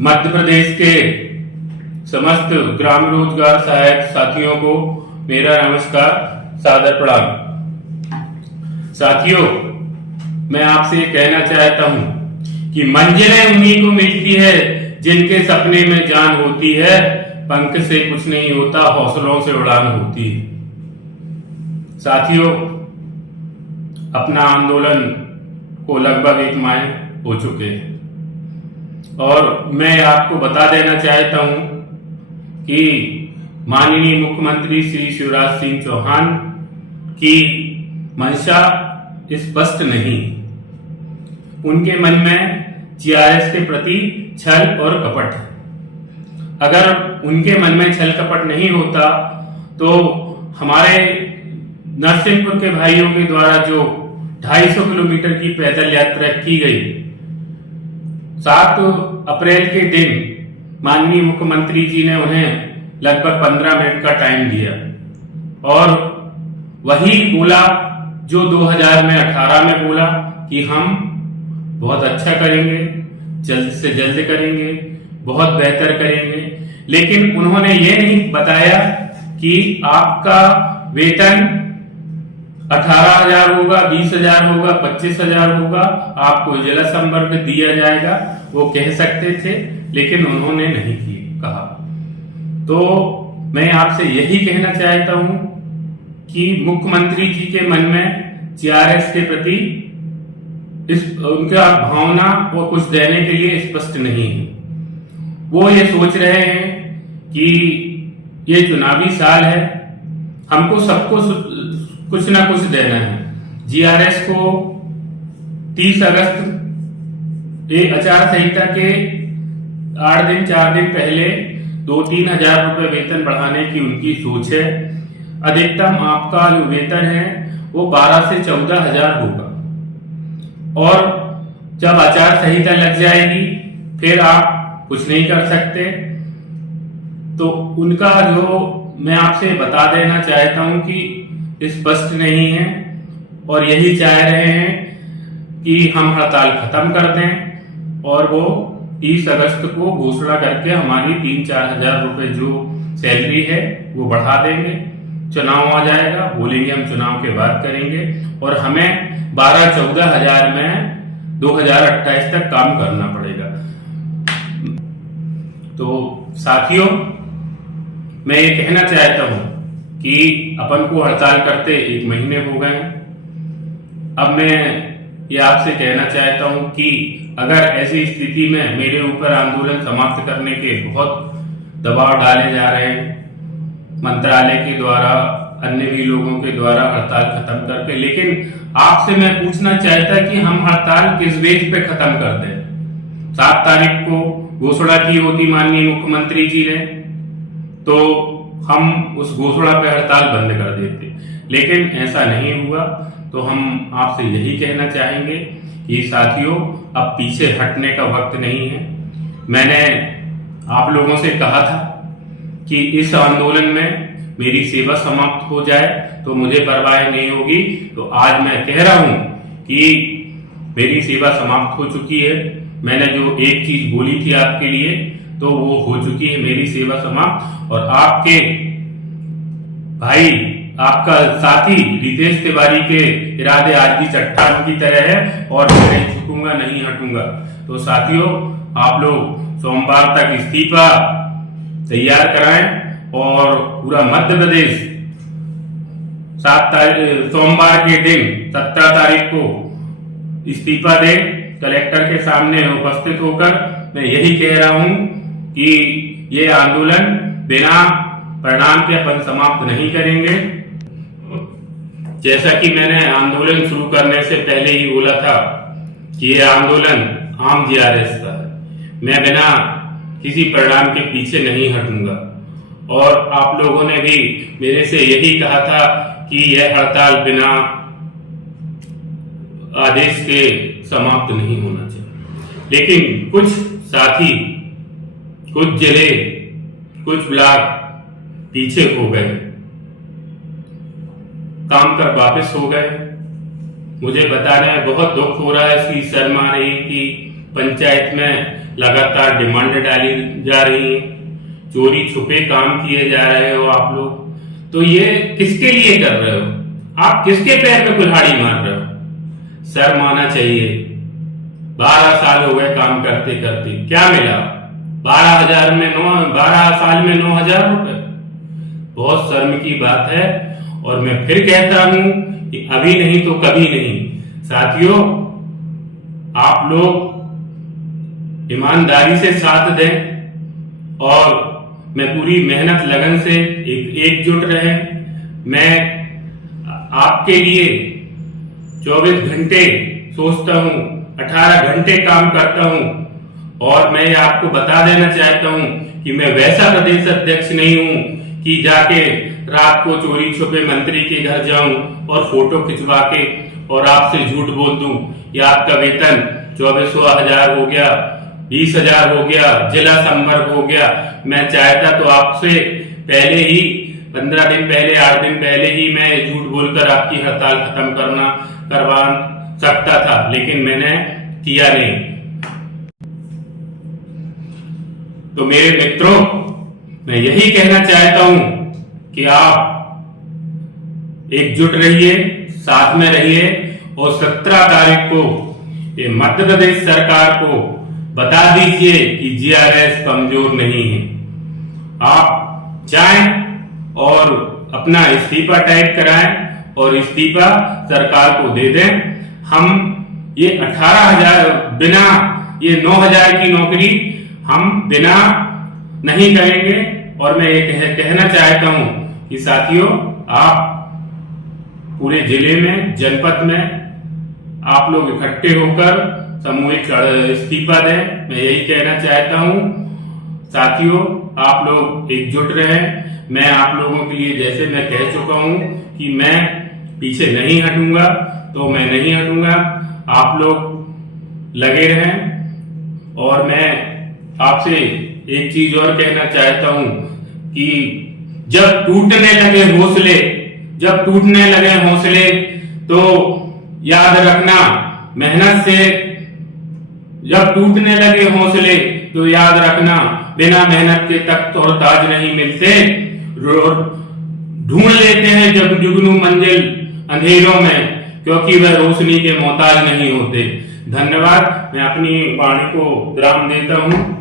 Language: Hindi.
मध्य प्रदेश के समस्त ग्राम रोजगार सहायक साथियों को मेरा नमस्कार, सादर प्रणाम। साथियों, मैं आपसे कहना चाहता हूं कि मंजिलें उन्हीं को मिलती है जिनके सपने में जान होती है। पंख से कुछ नहीं होता, हौसलों से उड़ान होती है। साथियों, अपना आंदोलन को लगभग 1 माह हो चुके हैं और मैं आपको बता देना चाहता हूं कि माननीय मुख्यमंत्री श्री शिवराज सिंह चौहान की मंशा स्पष्ट नहीं। उनके मन में जीआरएस के प्रति छल और कपट है। अगर उनके मन में छल कपट नहीं होता तो हमारे नरसिंहपुर के भाइयों के द्वारा जो 250 किलोमीटर की पैदल यात्रा की गई, 7 अप्रैल के दिन माननीय मुख्यमंत्री जी ने उन्हें लगभग 15 मिनट का टाइम दिया और वही बोला जो 2018 में बोला कि हम बहुत अच्छा करेंगे, जल्द से जल्द करेंगे, बहुत बेहतर करेंगे। लेकिन उन्होंने ये नहीं बताया कि आपका वेतन 18,000 होगा, 20,000 होगा, 25,000 होगा, आपको जिला संवर्ग दिया जाएगा। वो कह सकते थे, लेकिन उन्होंने नहीं कहा। तो मैं आपसे यही कहना चाहता हूं कि मुख्यमंत्री जी के मन में जीआरएस के प्रति उनका भावना वो कुछ देने के लिए स्पष्ट नहीं है। वो ये सोच रहे हैं कि ये चुनावी साल है, हमको सबको कुछ ना कुछ देना है। जीआरएस को 30 अगस्त आचार संहिता के 8 दिन 4 दिन पहले 2-3 हजार रुपए वेतन बढ़ाने की उनकी सोच है। अधिकतम आपका जो वेतन है वो 12 से 14 हजार होगा और जब आचार संहिता लग जाएगी फिर आप कुछ नहीं कर सकते। तो उनका जो मैं आपसे बता देना चाहता हूं कि स्पष्ट नहीं है और यही चाह रहे हैं कि हम हड़ताल खत्म कर दें और वो 30 अगस्त को घोषणा करके हमारी 3-4 हजार रुपए जो सैलरी है वो बढ़ा देंगे। चुनाव आ जाएगा, बोलेंगे हम चुनाव के बाद करेंगे और हमें 12-14 हजार में 2028 तक काम करना पड़ेगा। तो साथियों, मैं ये कहना चाहता हूं कि अपन को हड़ताल करते 1 महीने हो गए। अब मैं ये आपसे कहना चाहता हूं कि अगर ऐसी स्थिति में मेरे ऊपर आंदोलन समाप्त करने के बहुत दबाव डाले जा रहे हैं मंत्रालय के द्वारा, अन्य भी लोगों के द्वारा हड़ताल खत्म करके, लेकिन आपसे मैं पूछना चाहता कि हम हड़ताल किस बेस पे खत्म कर दें। 7 तारीख को घोषणा की होती माननीय मुख्यमंत्री जी ने, तो हम उस घोषणा पे हड़ताल बंद कर देते, लेकिन ऐसा नहीं हुआ। तो हम आपसे यही कहना चाहेंगे कि साथियों, अब पीछे हटने का वक्त नहीं है। मैंने आप लोगों से कहा था कि इस आंदोलन में मेरी सेवा समाप्त हो जाए तो मुझे परवाह नहीं होगी। तो आज मैं कह रहा हूं कि मेरी सेवा समाप्त हो चुकी है। मैंने जो एक चीज बोली थी आपके लिए, तो वो हो चुकी है मेरी सेवा समाप्त। और आपके भाई, आपका साथी रितेश तिवारी के इरादे आज भी चट्टान की तरह है और मैं नहीं झुकूंगा, नहीं हटूंगा। तो साथियों, आप लोग सोमवार तक इस्तीफा तैयार कराएं और पूरा मध्य प्रदेश 7 तारीख सोमवार के दिन 17 तारीख को इस्तीफा दे कलेक्टर के सामने उपस्थित होकर। मैं यही कह रहा हूं कि ये आंदोलन बिना परिणाम के अपन समाप्त नहीं करेंगे। जैसा कि मैंने आंदोलन शुरू करने से पहले ही बोला था कि ये आंदोलन आम जीआरएस का है। मैं बिना किसी परिणाम के पीछे नहीं हटूंगा और आप लोगों ने भी मेरे से यही कहा था कि यह हड़ताल बिना आदेश के समाप्त नहीं होना चाहिए। लेकिन कुछ साथी, कुछ जिले, कुछ ब्लॉक पीछे हो गए, काम कर वापस हो गए। मुझे बताने में बहुत दुख हो रहा है, इसकी शर्म आ रही कि पंचायत में लगातार डिमांड डाली जा रही है, चोरी छुपे काम किए जा रहे हो आप लोग। तो ये किसके लिए कर रहे हो? आप किसके पैर पे कुल्हाड़ी मार रहे हो? शर्म आना चाहिए। 12 साल हो गए काम करते करते, क्या मिला? 12 साल में 9,000 रुपए। बहुत शर्म की बात है। और मैं फिर कहता हूं कि अभी नहीं तो कभी नहीं। साथियों, आप लोग ईमानदारी से साथ दें और मैं पूरी मेहनत लगन से एकजुट रहे। मैं आपके लिए 24 घंटे सोचता हूं, 18 घंटे काम करता हूं। और मैं आपको बता देना चाहता हूं कि मैं वैसा प्रदेश अध्यक्ष नहीं हूं कि जाके रात को चोरी छुपे मंत्री के घर जाऊं और फोटो खिंचवा के और आपसे झूठ बोल दूं या आपका वेतन 24,000 हो गया, 20,000 हो गया, जिला संवर्ग हो गया। मैं चाहता तो आपसे पहले ही 15 दिन पहले, 8 दिन पहले ही मैं झूठ बोलकर आपकी हड़ताल खत्म करवा सकता था, लेकिन मैंने किया नहीं। तो मेरे मित्रों, मैं यही कहना चाहता हूं कि आप एकजुट रहिए, साथ में रहिए और 17 तारीख को ये मध्य प्रदेश सरकार को बता दीजिए कि जीआरएस कमजोर नहीं है। आप जाएं और अपना इस्तीफा टाइप कराएं और इस्तीफा सरकार को दे दें। हम ये 18,000 बिना, ये 9,000 की नौकरी हम बिना नहीं करेंगे। और मैं ये कहना चाहता हूं कि साथियों, आप पूरे जिले में, जनपद में आप लोग इकट्ठे होकर सामूहिक इस्तीफा दें। मैं यही कहना चाहता हूं। साथियों, आप लोग एकजुट रहें। मैं आप लोगों के लिए, जैसे मैं कह चुका हूं कि मैं पीछे नहीं हटूंगा, तो मैं नहीं हटूंगा। आप लोग लगे रहें। और मैं आपसे एक चीज और कहना चाहता हूं कि जब टूटने लगे हौसले, तो याद रखना, मेहनत से जब टूटने लगे हौसले तो याद रखना, बिना मेहनत के तख्त और ताज नहीं मिलते। ढूंढ लेते हैं जब जुगनू मंजिल अंधेरों में, क्योंकि वह रोशनी के मोहताज नहीं होते। धन्यवाद। मैं अपनी वाणी को विराम देता हूं।